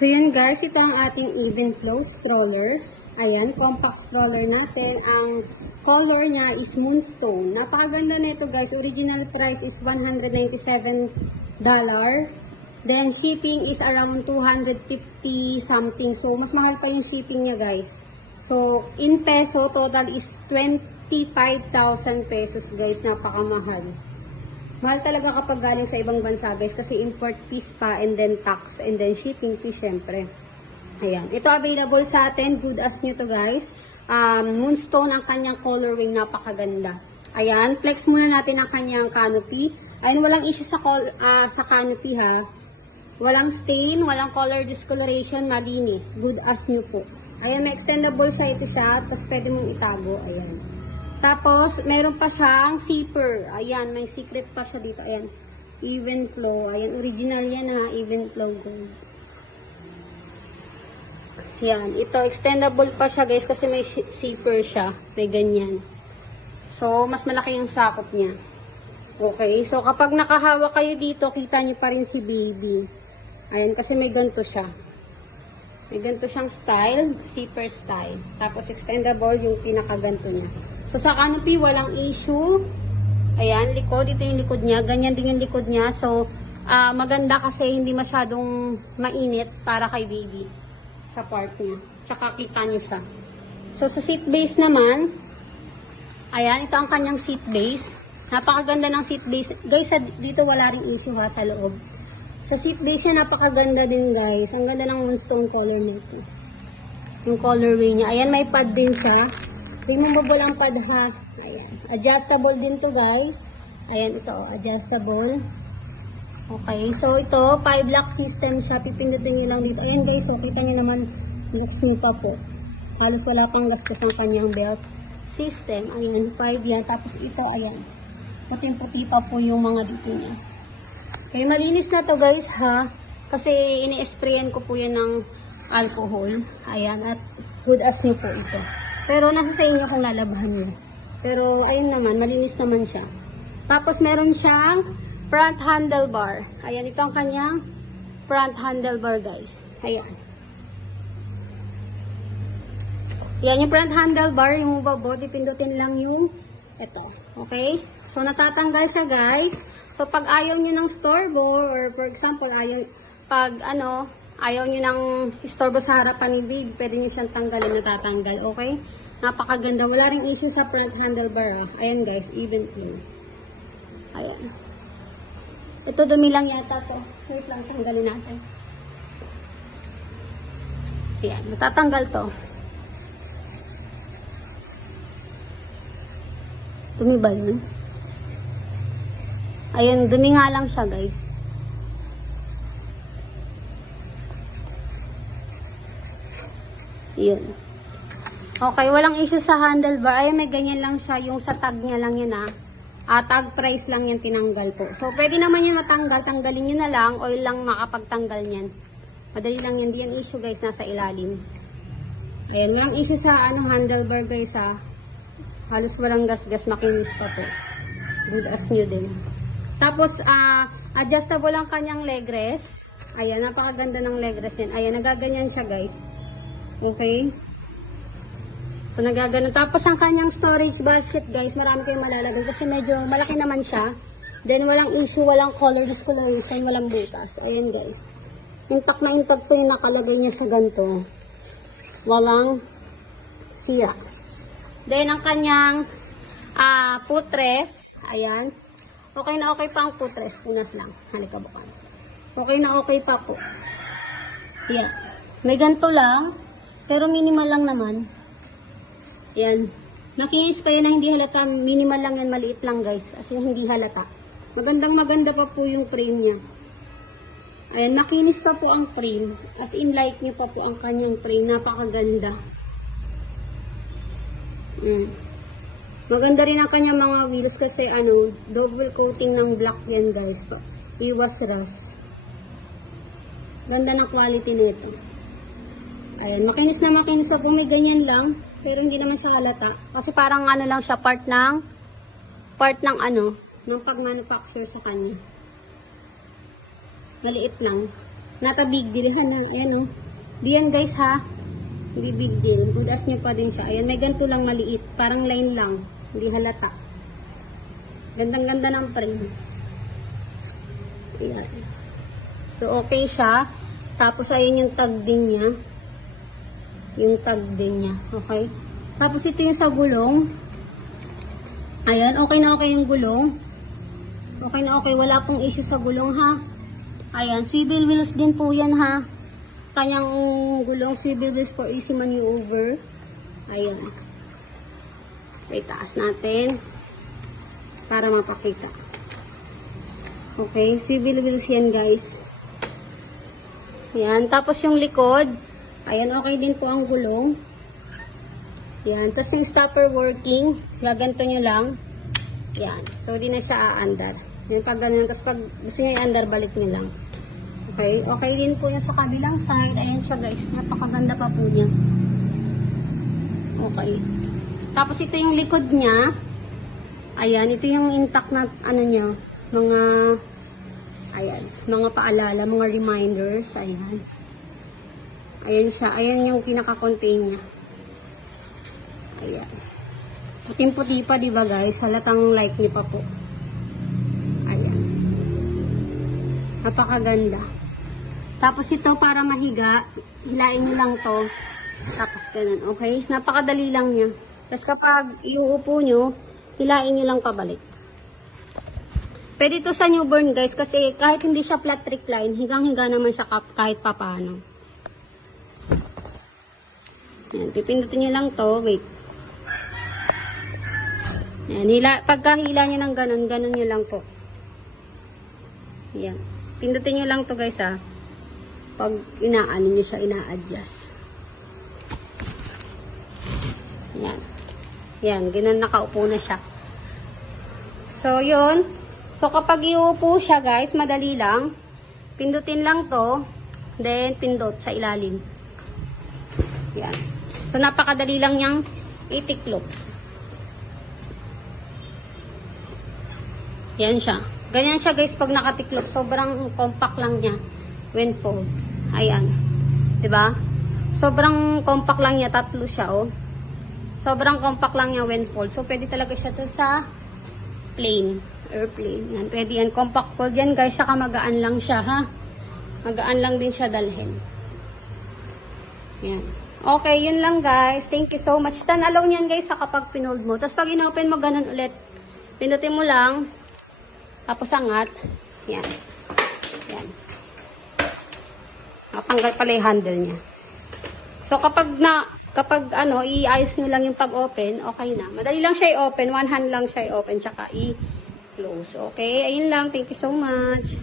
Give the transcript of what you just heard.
So yan guys, ito ang ating Even Flow stroller. Ayan, compact stroller natin. Ang color niya is Moonstone. Napakaganda nito guys. Original price is $197. Then shipping is around 250 something. So mas mahal pa yung shipping niya guys. So in peso, total is 25,000 pesos guys. Napakamahal. Mahal talaga kapag galing sa ibang bansa guys kasi import fees pa and then tax and then shipping fee syempre. Ayan. Ito available sa atin. Good as nyo to guys. Moonstone ang kanyang coloring. Napakaganda. Ayan. Flex muna natin ang kanyang canopy. Ayan. Walang issue sa canopy ha. Walang stain. Walang color discoloration. Malinis. Good as nyo po. Ayan. May extendable siya. Ito siya. Tapos pwede mong itago. Ayan. Tapos, meron pa siyang zipper. Ayan, may secret pa siya dito. Ayan, Even Flow. Ayan, original yan ha, Even Flow gold. Ayan, ito, extendable pa siya guys kasi may zipper siya. May ganyan. So, mas malaki yung sakop niya. Okay, so kapag nakahawa kayo dito, kita niyo pa rin si baby. Ayan, kasi may ganito siya. May ganito siyang style, zipper style. Tapos extendable yung pinakaganto niya. So sa canopy, walang issue. Ayan, likod. Ito yung likod niya. Ganyan din yung likod niya. So, maganda kasi hindi masyadong mainit para kay baby. Sa part niya. Tsaka kita niyo siya. So sa seat base naman, ayan, ito ang kanyang seat base. Napakaganda ng seat base. Guys, dito wala ring issue ha sa loob. Sa seat base niya, napakaganda din guys. Ang ganda ng Moonstone color nito. Yung colorway niya. Ayan, may pad din siya. Removable ang pad ha. Ayan. Adjustable din to guys. Ayan, ito. Adjustable. Okay. So, ito, 5-lock system siya. Pipindutin nyo lang dito. Ayan guys. So, kita nyo naman. Looks nyo pa po. Halos wala pang gastos ang kanyang belt system. Ayan, 5 yan. Tapos ito, ayan. Puting-puti pa po yung mga dito niya. Okay, malinis na to guys ha. Kasi ini-sprayan ko po yan ng alcohol. Ayan, at good as new po ito. Pero nasa sa inyo kung lalabahan nyo. Pero ayun naman, malinis naman siya. Tapos meron siyang front handlebar. Ayan, ito ang kanyang front handlebar guys. Ayan. Yan yung front handlebar, yung babo, dipindutin lang yung ito. Okay? So natatanggal siya guys. So, pag ayaw nyo ng storbo, or for example, ayaw nyo ng storbo sa harapan ni baby, pwede nyo siyang tanggalin, natatanggal, okay? Napakaganda. Wala ring issue sa front handlebar, ah. Ayan guys, Even Flow. Ayan. Ito, dumi lang yata to. Wait lang, tanggalin natin. Ayan, natatanggal to. Dumi ba yun? Ayun, dumi nga lang siya, guys. Yun. Okay, walang issue sa handlebar. Ayun, may ganyan lang siya. Yung sa tag niya lang yun, ha. Tag price lang yan tinanggal po. So, pwede naman yun matanggal. Tanggalin nyo na lang. Oil lang makapagtanggal yan. Madali lang yan. Di yan issue, guys. Nasa ilalim. Ayun, walang issue sa handlebar, guys, ha. Halos walang gas-gas. Makinis pa po. Good as new din. Tapos, adjustable ang kanyang leg rest. Ayan, napakaganda ng leg rest yan. Ayan, nagaganyan siya, guys. Okay? So, nagaganon. Tapos, ang kanyang storage basket, guys, marami kayong malalagay kasi medyo malaki naman siya. Then, walang issue, walang color discoloration, walang butas. Ayan, guys. Intact na intact po yung nakalagay niya sa ganito. Walang sira. Then, ang kanyang footrest. Ayan. Okay na okay pa ang footrest. Punas lang. Halika bukan. Okay na okay pa po. Yan. May ganito lang. Pero minimal lang naman. Yan. Nakinis pa yan na hindi halata. Minimal lang yan. Maliit lang guys. As in hindi halata. Magandang maganda pa po yung frame niya. Ayan. Nakinis pa po ang frame. As in light niyo pa po ang kanyang frame. Napakaganda. Maganda rin ang kanyang mga wheels kasi double coating ng black yan guys. Iwas rust. Ganda na quality nito. Ayan, makinis na makinis po. May ganyan lang. Pero hindi naman sa halata. Kasi parang lang siya, part ng ng pag-manufacture sa kanya. Maliit lang. Not a big deal, ha, na, ayan, oh. Di yan, guys, ha. Hindi big deal. Budas nyo pa din siya. Ayan, may ganito lang maliit. Parang line lang. Hindi halata. Gandang-ganda ng frame. Ayan. So, okay siya. Tapos, ayan yung tag din niya. Yung tag din niya. Okay? Tapos, ito yung sa gulong. Ayan, okay na okay yung gulong. Okay na okay. Wala pong issue sa gulong, ha. Ayan, swivel wheels din po yan, ha. Kanyang gulong swivel wheels for easy maneuver. Ayan. Okay, taas natin. Para mapakita. Okay, swivel wheels yan, guys. Ayan, tapos yung likod. Ayan, okay din po ang gulong. Ayan, tapos yung stopper working. Gaganto nyo lang. Ayan, so di na siya aandar. Ayan, pag ganyan, tapos pag gusto nyo i-andar, balik nyo lang. Okay, okay din po yung sa kabilang side. Ayan siya, guys. Napakaganda pa po niya. Okay. Tapos ito yung likod niya. Ayan, ito yung intact na ano niya, mga ayan, mga paalala, mga reminders. Ayan. Ayan siya. Ayan yung pinaka-contain niya. Ayan. Puting-puti pa, diba, guys? Halatang light niya pa po. Ayan. Napakaganda. Tapos ito para mahiga, hilain niyo lang to. Tapos ganun, okay? Napakadali lang niya. Tapos kapag iuupo nyo, hilain nyo lang pabalik. Pwede ito sa newborn, guys, kasi kahit hindi siya flat recline, higang-higa naman siya kahit papano. Yan, pipindutin nyo lang to. Wait. Yan, pagkahila nyo ng ganun, ganun nyo lang po. Yan. Pindutin nyo lang to, guys, ha. Pag inaano nyo siya, ina-adjust. Yan. Yan, ganun nakaupo na siya. So, yun. So, kapag iupo siya, guys, madali lang. Pindutin lang to. Then, pindot sa ilalim. Yan. So, napakadali lang niyang itiklop. Yan siya. Ganyan siya, guys, pag nakatiklop. Sobrang compact lang niya when fold. Ayan. Diba? Sobrang compact lang niya. Tatlo siya, oh. Sobrang compact lang niya when fold. So, pwede talaga siya to sa plane. Airplane. Yan. Pwede yan. Compact fold yan, guys. Saka magaan lang siya, ha? Magaan lang din siya dalhin. Yan. Okay, yun lang, guys. Thank you so much. Stand alone yan, guys, sa kapag pinold mo. Tapos, pag inopen mo, ganun ulit. Pinutin mo lang. Tapos, angat. Yan. Yan. Tanggal pala yung handle niya. So, kapag i-ayos nyo lang yung pag-open, okay na. Madali lang siya i-open. One hand lang siya i-open, tsaka i-close. Okay? Ayun lang. Thank you so much.